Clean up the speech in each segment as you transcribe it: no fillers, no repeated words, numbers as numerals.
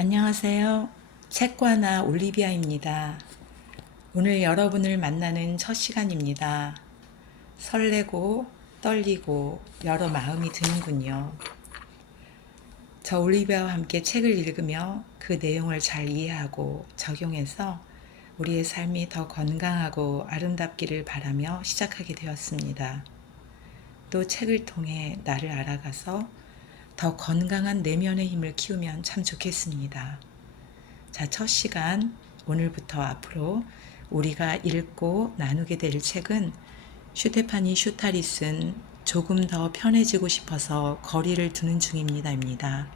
안녕하세요. 책과나 올리비아입니다. 오늘 여러분을 만나는 첫 시간입니다. 설레고 떨리고 여러 마음이 드는군요. 저 올리비아와 함께 책을 읽으며 그 내용을 잘 이해하고 적용해서 우리의 삶이 더 건강하고 아름답기를 바라며 시작하게 되었습니다. 또 책을 통해 나를 알아가서 더 건강한 내면의 힘을 키우면 참 좋겠습니다. 자, 첫 시간, 오늘부터 앞으로 우리가 읽고 나누게 될 책은 슈테파니 슈탈이 쓴 조금 더 편해지고 싶어서 거리를 두는 중입니다입니다.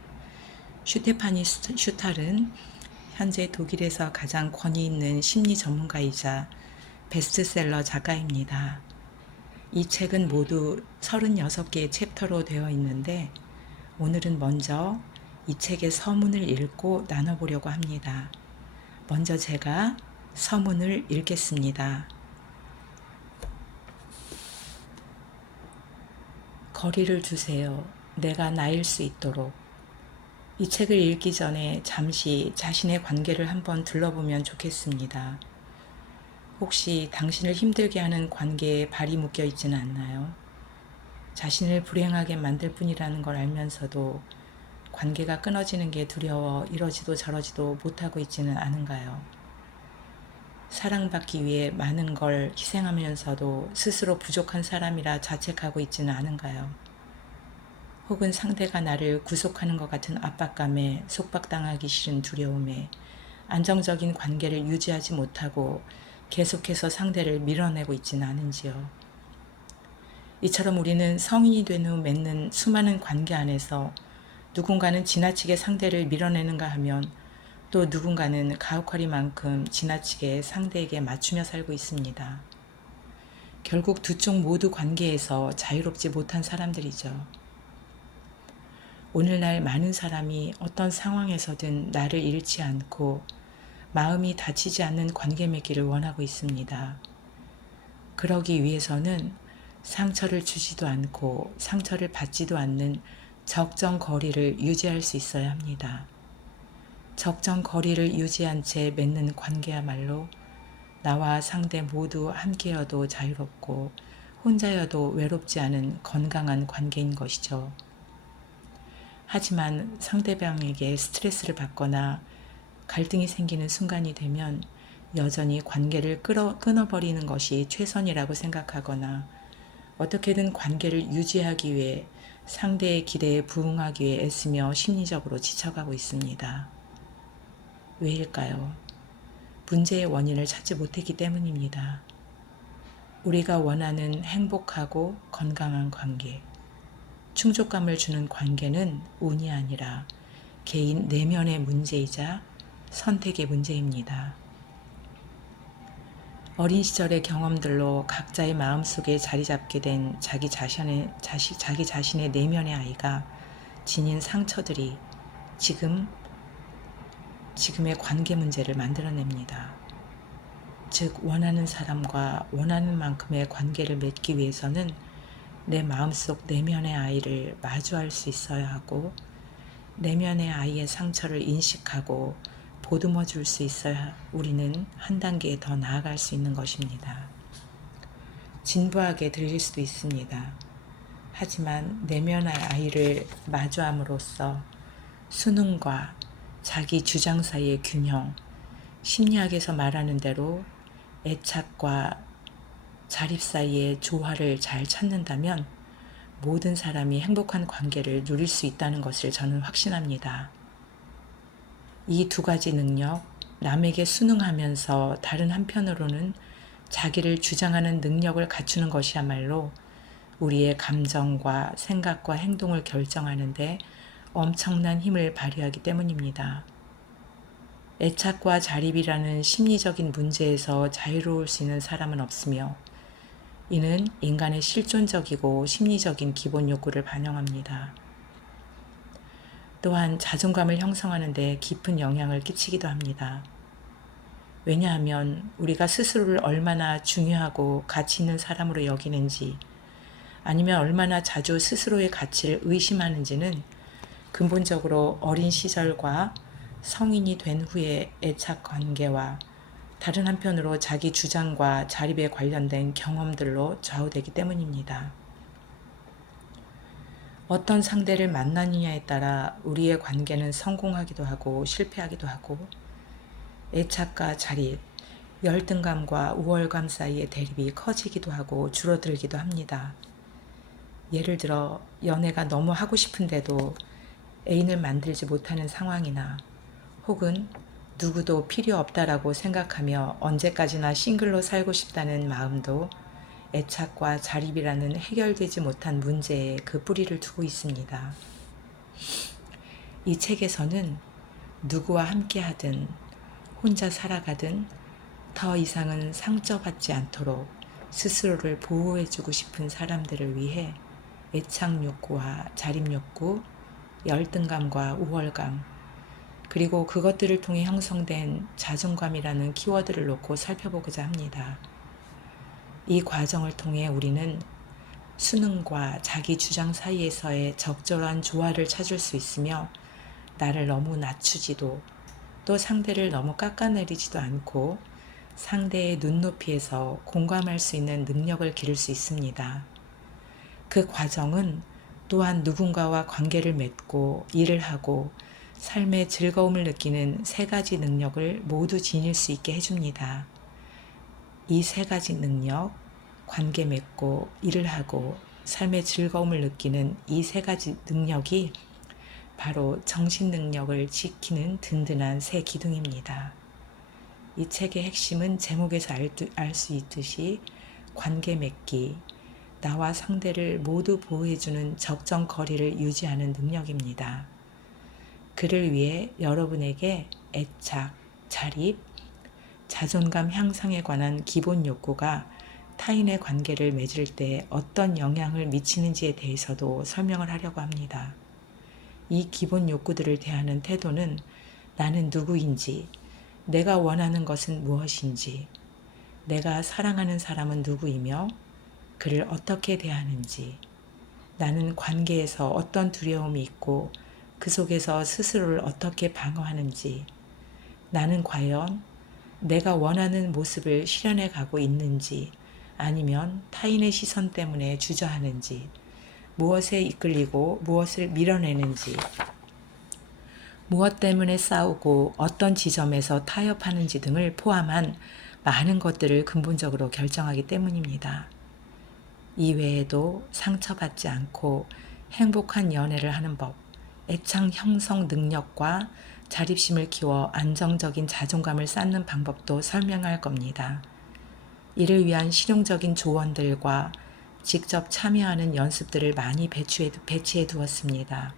슈테파니 슈탈은 현재 독일에서 가장 권위 있는 심리 전문가이자 베스트셀러 작가입니다. 이 책은 모두 36개의 챕터로 되어 있는데 오늘은 먼저 이 책의 서문을 읽고 나눠보려고 합니다. 먼저 제가 서문을 읽겠습니다. 거리를 두세요. 내가 나일 수 있도록. 이 책을 읽기 전에 잠시 자신의 관계를 한번 둘러보면 좋겠습니다. 혹시 당신을 힘들게 하는 관계에 발이 묶여 있지는 않나요? 자신을 불행하게 만들 뿐이라는 걸 알면서도 관계가 끊어지는 게 두려워 이러지도 저러지도 못하고 있지는 않은가요? 사랑받기 위해 많은 걸 희생하면서도 스스로 부족한 사람이라 자책하고 있지는 않은가요? 혹은 상대가 나를 구속하는 것 같은 압박감에 속박당하기 싫은 두려움에 안정적인 관계를 유지하지 못하고 계속해서 상대를 밀어내고 있지는 않은지요. 이처럼 우리는 성인이 된 후 맺는 수많은 관계 안에서 누군가는 지나치게 상대를 밀어내는가 하면 또 누군가는 가혹하리만큼 지나치게 상대에게 맞추며 살고 있습니다. 결국 두 쪽 모두 관계에서 자유롭지 못한 사람들이죠. 오늘날 많은 사람이 어떤 상황에서든 나를 잃지 않고 마음이 다치지 않는 관계 맺기를 원하고 있습니다. 그러기 위해서는 상처를 주지도 않고 상처를 받지도 않는 적정 거리를 유지할 수 있어야 합니다. 적정 거리를 유지한 채 맺는 관계야말로 나와 상대 모두 함께여도 자유롭고 혼자여도 외롭지 않은 건강한 관계인 것이죠. 하지만 상대방에게 스트레스를 받거나 갈등이 생기는 순간이 되면 여전히 관계를 끊어버리는 것이 최선이라고 생각하거나 어떻게든 관계를 유지하기 위해 상대의 기대에 부응하기 위해 애쓰며 심리적으로 지쳐가고 있습니다. 왜일까요? 문제의 원인을 찾지 못했기 때문입니다. 우리가 원하는 행복하고 건강한 관계, 충족감을 주는 관계는 운이 아니라 개인 내면의 문제이자 선택의 문제입니다. 어린 시절의 경험들로 각자의 마음속에 자리 잡게 된 자기 자신의 내면의 아이가 지닌 상처들이 지금의 관계 문제를 만들어냅니다. 즉, 원하는 사람과 원하는 만큼의 관계를 맺기 위해서는 내 마음속 내면의 아이를 마주할 수 있어야 하고 내면의 아이의 상처를 인식하고 보듬어 줄 수 있어야 우리는 한 단계 더 나아갈 수 있는 것입니다. 진부하게 들릴 수도 있습니다. 하지만 내면의 아이를 마주함으로써 수능과 자기 주장 사이의 균형, 심리학에서 말하는 대로 애착과 자립 사이의 조화를 잘 찾는다면 모든 사람이 행복한 관계를 누릴 수 있다는 것을 저는 확신합니다. 이 두 가지 능력, 남에게 순응하면서 다른 한편으로는 자기를 주장하는 능력을 갖추는 것이야말로 우리의 감정과 생각과 행동을 결정하는데 엄청난 힘을 발휘하기 때문입니다. 애착과 자립이라는 심리적인 문제에서 자유로울 수 있는 사람은 없으며 이는 인간의 실존적이고 심리적인 기본 욕구를 반영합니다. 또한 자존감을 형성하는 데 깊은 영향을 끼치기도 합니다. 왜냐하면 우리가 스스로를 얼마나 중요하고 가치 있는 사람으로 여기는지 아니면 얼마나 자주 스스로의 가치를 의심하는지는 근본적으로 어린 시절과 성인이 된 후의 애착 관계와 다른 한편으로 자기 주장과 자립에 관련된 경험들로 좌우되기 때문입니다. 어떤 상대를 만나느냐에 따라 우리의 관계는 성공하기도 하고 실패하기도 하고 애착과 자립, 열등감과 우월감 사이의 대립이 커지기도 하고 줄어들기도 합니다. 예를 들어 연애가 너무 하고 싶은데도 애인을 만들지 못하는 상황이나 혹은 누구도 필요 없다라고 생각하며 언제까지나 싱글로 살고 싶다는 마음도 애착과 자립이라는 해결되지 못한 문제에 그 뿌리를 두고 있습니다. 이 책에서는 누구와 함께하든 혼자 살아가든 더 이상은 상처받지 않도록 스스로를 보호해주고 싶은 사람들을 위해 애착 욕구와 자립 욕구, 열등감과 우월감, 그리고 그것들을 통해 형성된 자존감이라는 키워드를 놓고 살펴보고자 합니다. 이 과정을 통해 우리는 수능과 자기 주장 사이에서의 적절한 조화를 찾을 수 있으며 나를 너무 낮추지도 또 상대를 너무 깎아내리지도 않고 상대의 눈높이에서 공감할 수 있는 능력을 기를 수 있습니다. 그 과정은 또한 누군가와 관계를 맺고 일을 하고 삶의 즐거움을 느끼는 세 가지 능력을 모두 지닐 수 있게 해줍니다. 이 세 가지 능력, 관계 맺고 일을 하고 삶의 즐거움을 느끼는 이 세 가지 능력이 바로 정신 능력을 지키는 든든한 새 기둥입니다. 이 책의 핵심은 제목에서 알 수 있듯이 관계 맺기, 나와 상대를 모두 보호해주는 적정 거리를 유지하는 능력입니다. 그를 위해 여러분에게 애착, 자립, 자존감 향상에 관한 기본 욕구가 타인의 관계를 맺을 때 어떤 영향을 미치는지에 대해서도 설명을 하려고 합니다. 이 기본 욕구들을 대하는 태도는 나는 누구인지, 내가 원하는 것은 무엇인지, 내가 사랑하는 사람은 누구이며 그를 어떻게 대하는지, 나는 관계에서 어떤 두려움이 있고 그 속에서 스스로를 어떻게 방어하는지, 나는 과연 내가 원하는 모습을 실현해 가고 있는지 아니면 타인의 시선 때문에 주저하는지, 무엇에 이끌리고 무엇을 밀어내는지, 무엇 때문에 싸우고 어떤 지점에서 타협하는지 등을 포함한 많은 것들을 근본적으로 결정하기 때문입니다. 이외에도 상처받지 않고 행복한 연애를 하는 법, 애착 형성 능력과 자립심을 키워 안정적인 자존감을 쌓는 방법도 설명할 겁니다. 이를 위한 실용적인 조언들과 직접 참여하는 연습들을 많이 배치해 두었습니다.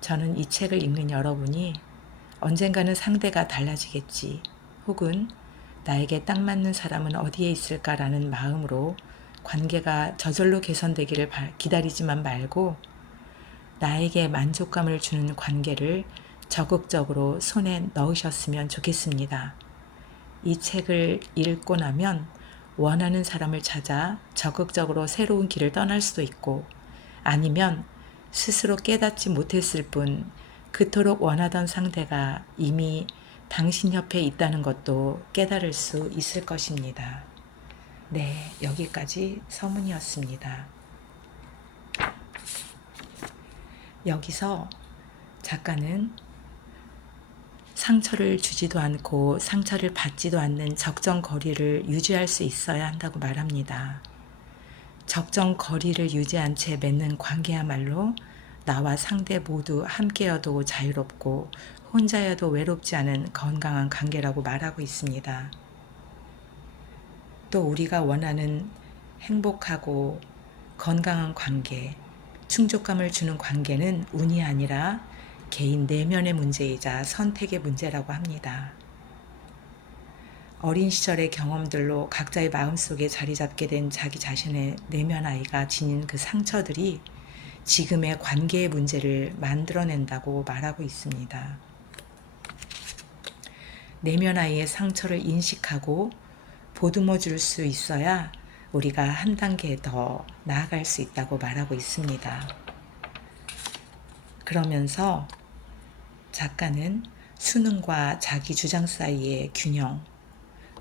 저는 이 책을 읽는 여러분이 언젠가는 상대가 달라지겠지, 혹은 나에게 딱 맞는 사람은 어디에 있을까라는 마음으로 관계가 저절로 개선되기를 기다리지만 말고 나에게 만족감을 주는 관계를 적극적으로 손에 넣으셨으면 좋겠습니다. 이 책을 읽고 나면 원하는 사람을 찾아 적극적으로 새로운 길을 떠날 수도 있고, 아니면 스스로 깨닫지 못했을 뿐 그토록 원하던 상대가 이미 당신 옆에 있다는 것도 깨달을 수 있을 것입니다. 네, 여기까지 서문이었습니다. 여기서 작가는 상처를 주지도 않고 상처를 받지도 않는 적정 거리를 유지할 수 있어야 한다고 말합니다. 적정 거리를 유지한 채 맺는 관계야말로 나와 상대 모두 함께여도 자유롭고 혼자여도 외롭지 않은 건강한 관계라고 말하고 있습니다. 또 우리가 원하는 행복하고 건강한 관계, 충족감을 주는 관계는 운이 아니라 개인 내면의 문제이자 선택의 문제라고 합니다. 어린 시절의 경험들로 각자의 마음속에 자리 잡게 된 자기 자신의 내면 아이가 지닌 그 상처들이 지금의 관계의 문제를 만들어낸다고 말하고 있습니다. 내면 아이의 상처를 인식하고 보듬어 줄 수 있어야 우리가 한 단계 더 나아갈 수 있다고 말하고 있습니다. 그러면서 작가는 수능과 자기 주장 사이의 균형,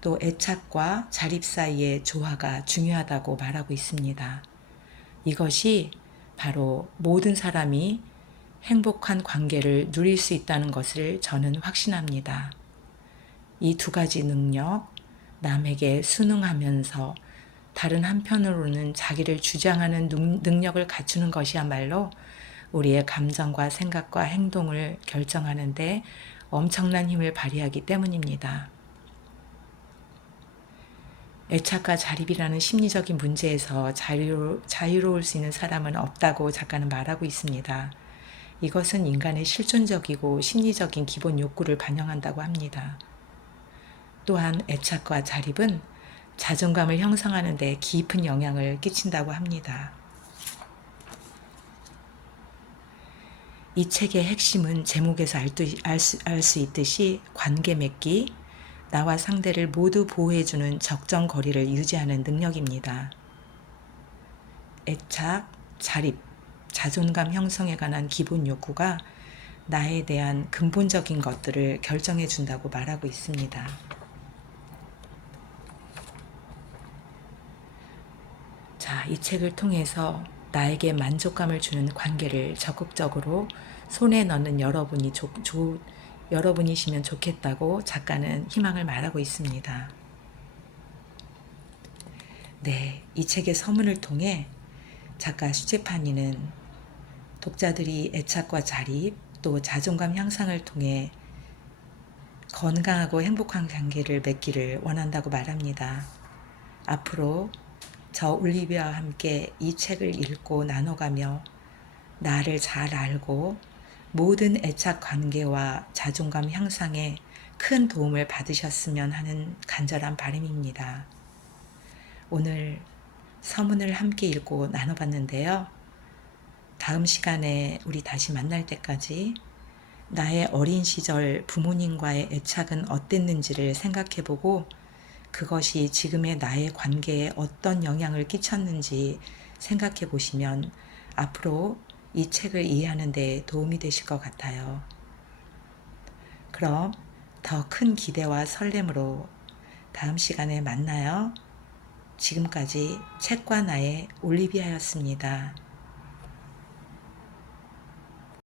또 애착과 자립 사이의 조화가 중요하다고 말하고 있습니다. 이것이 바로 모든 사람이 행복한 관계를 누릴 수 있다는 것을 저는 확신합니다. 이 두 가지 능력, 남에게 순응하면서 다른 한편으로는 자기를 주장하는 능력을 갖추는 것이야말로 우리의 감정과 생각과 행동을 결정하는 데 엄청난 힘을 발휘하기 때문입니다. 애착과 자립이라는 심리적인 문제에서 자유로울 수 있는 사람은 없다고 작가는 말하고 있습니다. 이것은 인간의 실존적이고 심리적인 기본 욕구를 반영한다고 합니다. 또한 애착과 자립은 자존감을 형성하는 데 깊은 영향을 끼친다고 합니다. 이 책의 핵심은 제목에서 알 수 있듯이 관계 맺기, 나와 상대를 모두 보호해주는 적정 거리를 유지하는 능력입니다. 애착, 자립, 자존감 형성에 관한 기본 욕구가 나에 대한 근본적인 것들을 결정해 준다고 말하고 있습니다. 자, 이 책을 통해서 나에게 만족감을 주는 관계를 적극적으로 손에 넣는 여러분이시면 좋겠다고 작가는 희망을 말하고 있습니다. 네, 이 책의 서문을 통해 작가 슈제파니는 독자들이 애착과 자립 또 자존감 향상을 통해 건강하고 행복한 관계를 맺기를 원한다고 말합니다. 앞으로 저 올리비아와 함께 이 책을 읽고 나눠가며 나를 잘 알고 모든 애착 관계와 자존감 향상에 큰 도움을 받으셨으면 하는 간절한 바람입니다. 오늘 서문을 함께 읽고 나눠봤는데요. 다음 시간에 우리 다시 만날 때까지 나의 어린 시절 부모님과의 애착은 어땠는지를 생각해보고 그것이 지금의 나의 관계에 어떤 영향을 끼쳤는지 생각해 보시면 앞으로 이 책을 이해하는 데 도움이 되실 것 같아요. 그럼 더 큰 기대와 설렘으로 다음 시간에 만나요. 지금까지 책과 나의 올리비아였습니다.